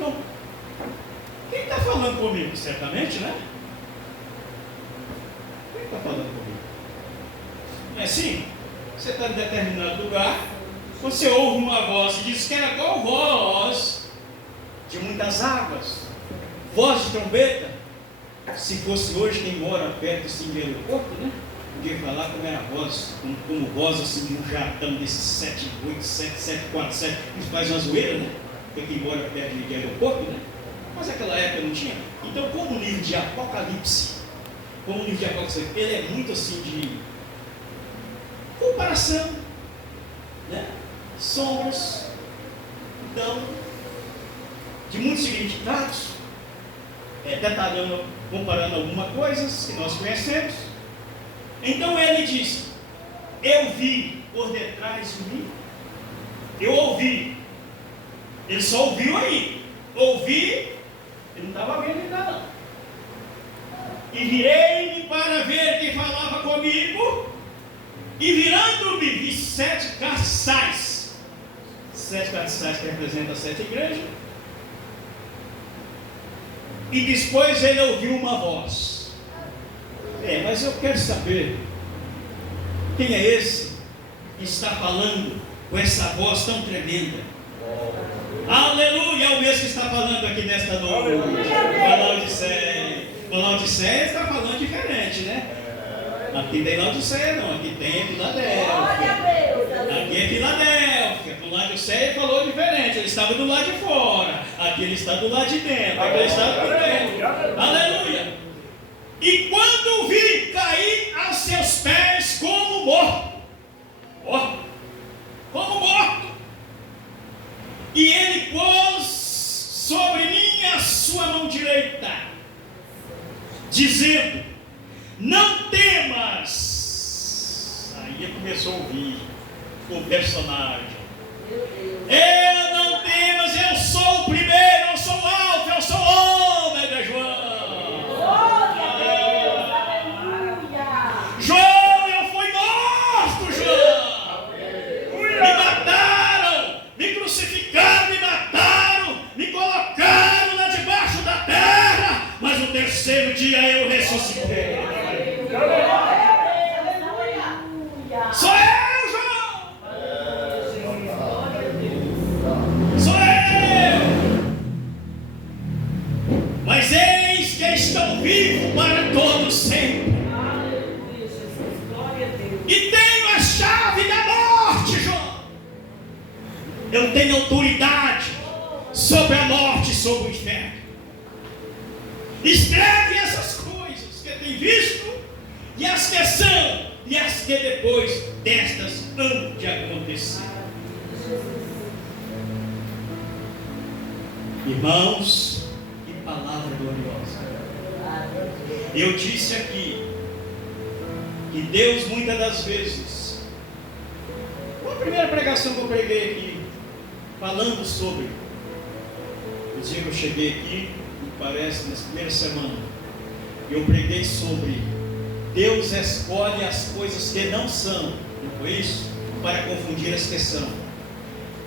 Então, quem está falando comigo? Certamente, né? Quem está falando comigo? Não é assim? Você está em determinado lugar, você ouve uma voz e diz que era qual voz de muitas águas, voz de trombeta. Se fosse hoje, quem mora perto assim, do aeroporto, né? Podia falar como era a voz, como voz assim de um jatão desses 787, 747, que faz uma zoeira, né? Porque quem mora perto de aeroporto, né? Mas naquela época não tinha. Então, como o livro de Apocalipse, ele é muito assim de comparação, né? Sombras, então, de muitos significados, detalhando, comparando algumas coisas que nós conhecemos. Então ele diz: eu vi por detrás de mim, eu ouvi. Ele só ouviu aí, ouvi, ele não estava vendo ainda não. E virei-me para ver quem falava comigo, e virando-me vi 7 castiçais. 7 castiçais que representam as 7 igrejas. E depois ele ouviu uma voz. Mas eu quero saber quem é esse que está falando com essa voz tão tremenda. Aleluia! É o mesmo que está falando aqui nesta noite. Laodiceia está falando diferente, né? Aqui tem Laodiceia não, aqui tem Filadélfia. Aqui é Filadélfia. O Laodiceia falou diferente, ele estava do lado de fora. Aqui ele está do lado de dentro. Aqui ele está por dentro. Aleluia! E quando vi, caí aos seus pés como morto. Como morto. E ele pôs sobre mim a sua mão direita, dizendo: não temas. Aí começou a ouvir o personagem. Eu não temas, eu sou o primeiro, eu sou o alfa, eu sou o ômega, João. João, eu fui morto, João. Me mataram, me crucificaram, me mataram, me colocaram lá debaixo da terra, mas no terceiro dia eu ressuscitei. Sou eu, João. Sou eu. Mas eis que estou vivo para todos sempre. E tenho a chave da morte, João. Eu tenho autoridade sobre a morte e sobre o inferno. Escreve essas coisas que tem visto, e as que são, e as que depois destas hão de acontecer. Irmãos, que palavra gloriosa. Eu disse aqui que Deus muitas das vezes, a primeira pregação que eu preguei aqui, falando sobre, o dia que eu cheguei aqui, me parece, nessa primeira semana, eu preguei sobre Deus escolhe as coisas que não são, não foi isso? Para confundir as que são.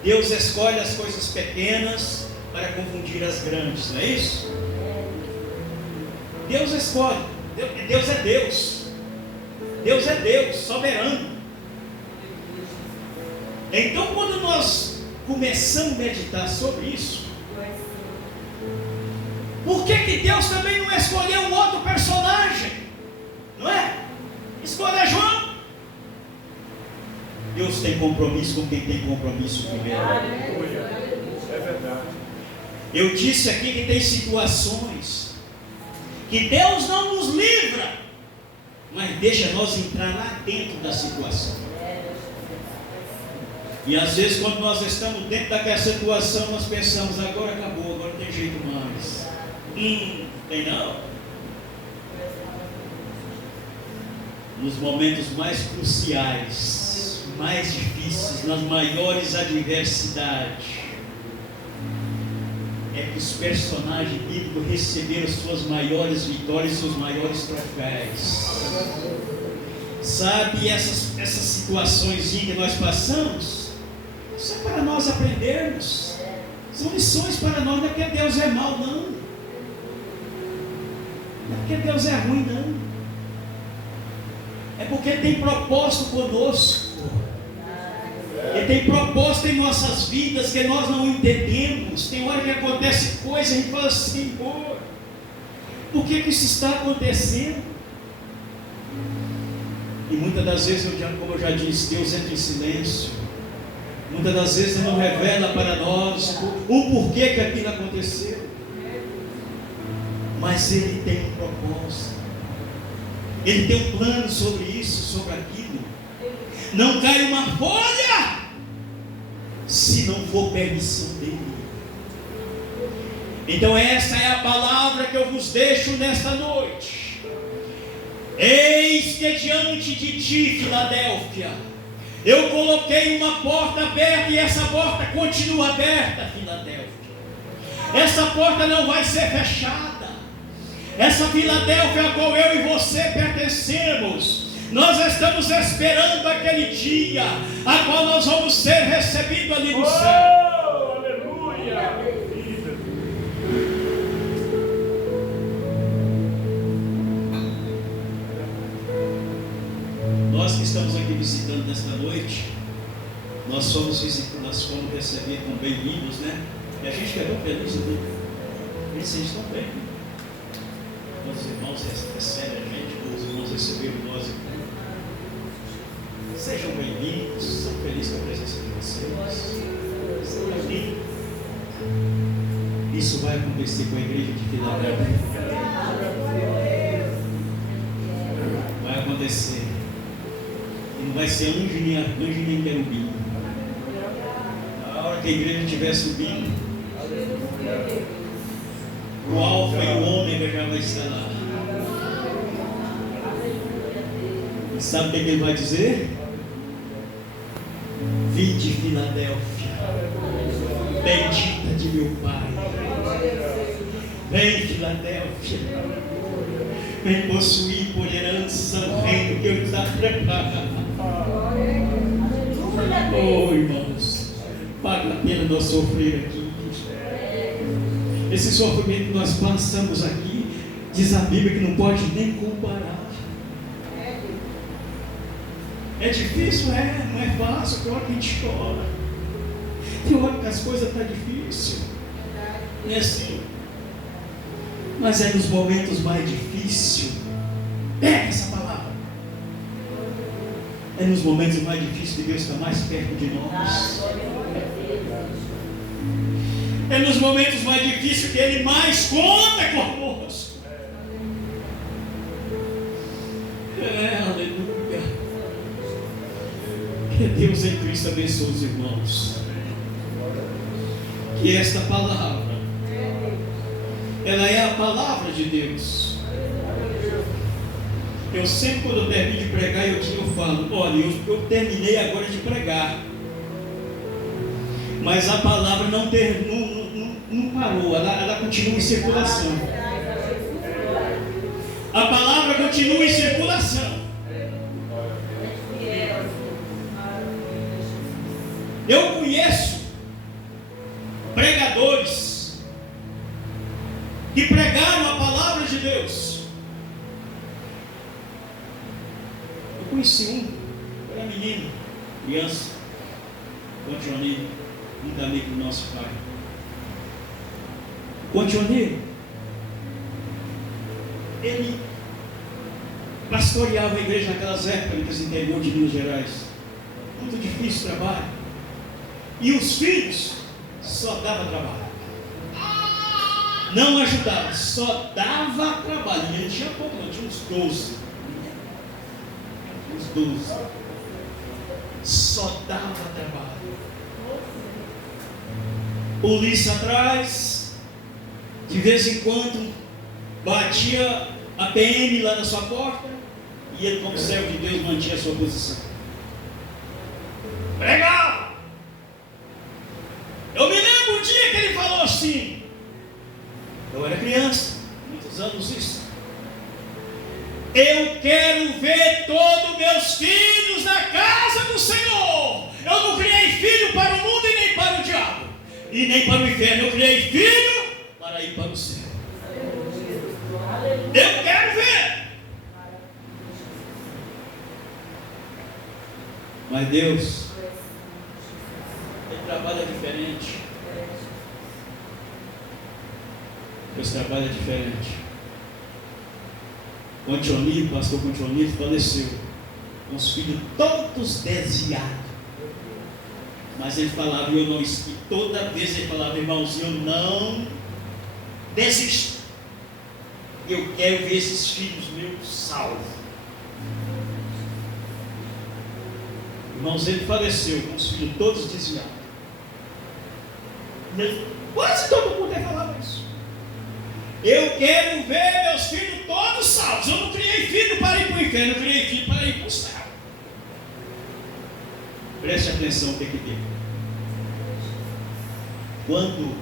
Deus escolhe as coisas pequenas para confundir as grandes, não é isso? Deus escolhe, Deus é Deus. Deus é Deus, soberano. Então, quando nós começamos a meditar sobre isso, por que Deus também não escolheu um outro personagem? Não é? Escolha João. Deus tem compromisso com quem tem compromisso primeiro. É verdade. Eu disse aqui que tem situações que Deus não nos livra, mas deixa nós entrar lá dentro da situação. E às vezes quando nós estamos dentro daquela situação, nós pensamos: agora acabou, agora não tem jeito mais. Tem não. Nos momentos mais cruciais, mais difíceis, nas maiores adversidades, é que os personagens bíblicos receberam suas maiores vitórias, seus maiores troféus. Sabe, essas situações que nós passamos, isso é para nós aprendermos. São lições para nós, não é porque Deus é mau, não. Não é porque Deus é ruim, não. É porque Ele tem propósito conosco. Ele tem propósito em nossas vidas que nós não entendemos. Tem hora que acontece coisa e a gente fala assim: Senhor, por que isso está acontecendo? E muitas das vezes, como eu já disse, Deus entra em silêncio. Muitas das vezes Ele não revela para nós o porquê que aquilo aconteceu. Mas Ele tem um propósito. Ele tem um plano sobre isso, sobre aquilo. Não cai uma folha se não for permissão dele. Então essa é a palavra que eu vos deixo nesta noite. Eis que diante de ti, Filadélfia, eu coloquei uma porta aberta e essa porta continua aberta, Filadélfia. Essa porta não vai ser fechada. Essa Filadélfia a qual eu e você pertencemos, nós estamos esperando aquele dia a qual nós vamos ser recebidos ali no céu. Aleluia! Nós que estamos aqui visitando nesta noite, nós fomos recebidos com bem-vindos, né? E a gente fica tão feliz, né? Eles estão bem. Os irmãos recebem a gente, os irmãos receberam nós aqui. Sejam bem-vindos, são felizes com a presença de vocês. Sejam bem. Isso vai acontecer com a igreja de Filadélfia. Vai acontecer. E não vai ser anjo nem querubim. Na hora que a igreja estiver subindo, o alfa e o ômega já vai estar lá. E sabe o que ele vai dizer? Vinde, Filadélfia, bendita de meu Pai. Vem, Filadélfia, vem possuir por herança o reino que eu está preparado. Oh, irmãos, paga a pena nós sofrer aqui. Esse sofrimento que nós passamos aqui, diz a Bíblia que não pode nem comparar. É difícil, não é fácil. Tem hora que a gente chora, tem hora que as coisas estão difíceis. Não é assim. Mas é nos momentos mais difíceis. Pega essa palavra. É nos momentos mais difíceis que Deus está mais perto de nós. É nos momentos mais difíceis que Ele mais conta conosco. Aleluia. Que Deus em Cristo abençoe os irmãos. Que esta palavra, ela é a palavra de Deus. Eu sempre, quando eu termino de pregar, eu falo: olha, eu terminei agora de pregar, mas a palavra não parou, ela continua em circulação. A palavra continua em circulação. Eu conheço pregadores que pregaram a palavra de Deus. Eu conheci era menino, criança, Contioneiro, muito amigo do nosso pai. Contioneiro, ele pastoreava a igreja naquelas épocas no interior de Minas Gerais. Muito difícil o trabalho. E os filhos só davam trabalho. Não ajudava, só dava trabalho. E ele tinha pouco, não, tinha uns 12. Uns 12. Só dava trabalho. Polícia atrás, de vez em quando batia a PM lá na sua porta, e ele, como servo de Deus, mantinha a sua posição. Pregava! Eu me lembro um dia que ele falou assim, eu era criança, muitos anos isso: eu quero ver todos meus filhos na casa do Senhor. Eu não criei filho para o mundo e nem para o diabo, e nem para o inferno. Eu criei filho para ir para o céu. Eu quero ver. Mas Deus, Ele trabalha diferente. Deus trabalha diferente. O pastor Contionito faleceu, com os filhos todos desviados. Mas ele falava, e toda vez ele falava, irmãozinho, eu não desisto. Eu quero ver esses filhos meus salvos. Irmãos, ele faleceu com os filhos todos desviados. Quase todo mundo falava isso. Eu quero ver meus filhos todos salvos. Eu não criei filho para ir para o inferno, eu criei filho para ir para o céu. Preste atenção o que deu. Quando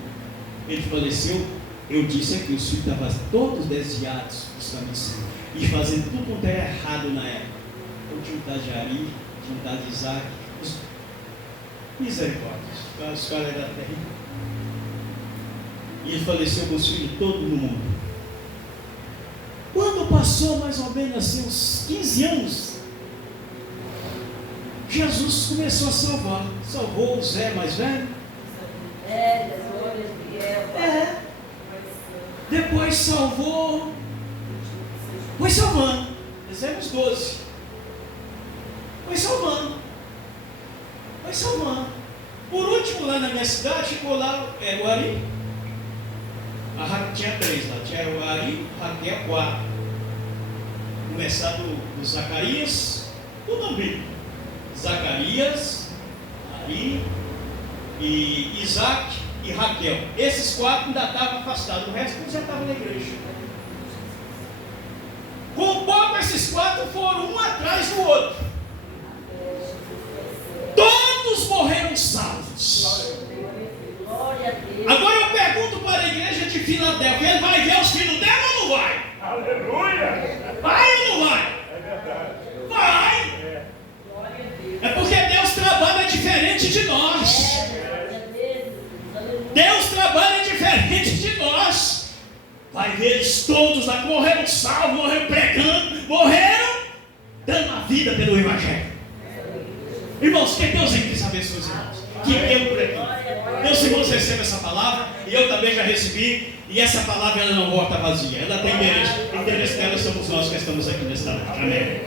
ele faleceu, eu disse aqui, os filhos estavam todos desviados dos caminhos e fazendo tudo quanto era errado na época. Eu tinha vontade de Ari, tinha vontade de Isaac. Misericórdia, os caras eram terríveis. E ele faleceu com os filhos todos no mundo. Quando passou mais ou menos assim, uns 15 anos, Jesus começou a salvar. Salvou o Zé mais velho. Depois salvou. Foi salvando. Nós éramos 12. Foi salvando. Por último, lá na minha cidade, ficou lá o Ari. Tinha 3 lá. Tinha o Ari, Raquel, 4. Começar do Zacarias, o nome. Zacarias, Ari, e Isaac e Raquel. Esses 4 ainda estavam afastados, o resto já estavam na igreja. Com pouco, esses 4 foram um atrás do outro. Todos morreram salvos. Agora eu pergunto para a igreja de Filadélfia: ele vai ver os filhos dela ou não vai? Aleluia! Vai ou não vai? É verdade. Vai! É porque Deus trabalha diferente de nós. Deus trabalha diferente de nós. Vai ver eles todos lá, morreram salvos, morreram pregando, morreram dando a vida pelo Evangelho. Irmãos, que Deus nos abençoe os irmãos. Que tempo por aqui. Meus irmãos recebem essa palavra, e eu também já recebi, e essa palavra ela não volta vazia. Ela tem endereço. O endereço dela somos nós que estamos aqui nesta noite. Amém.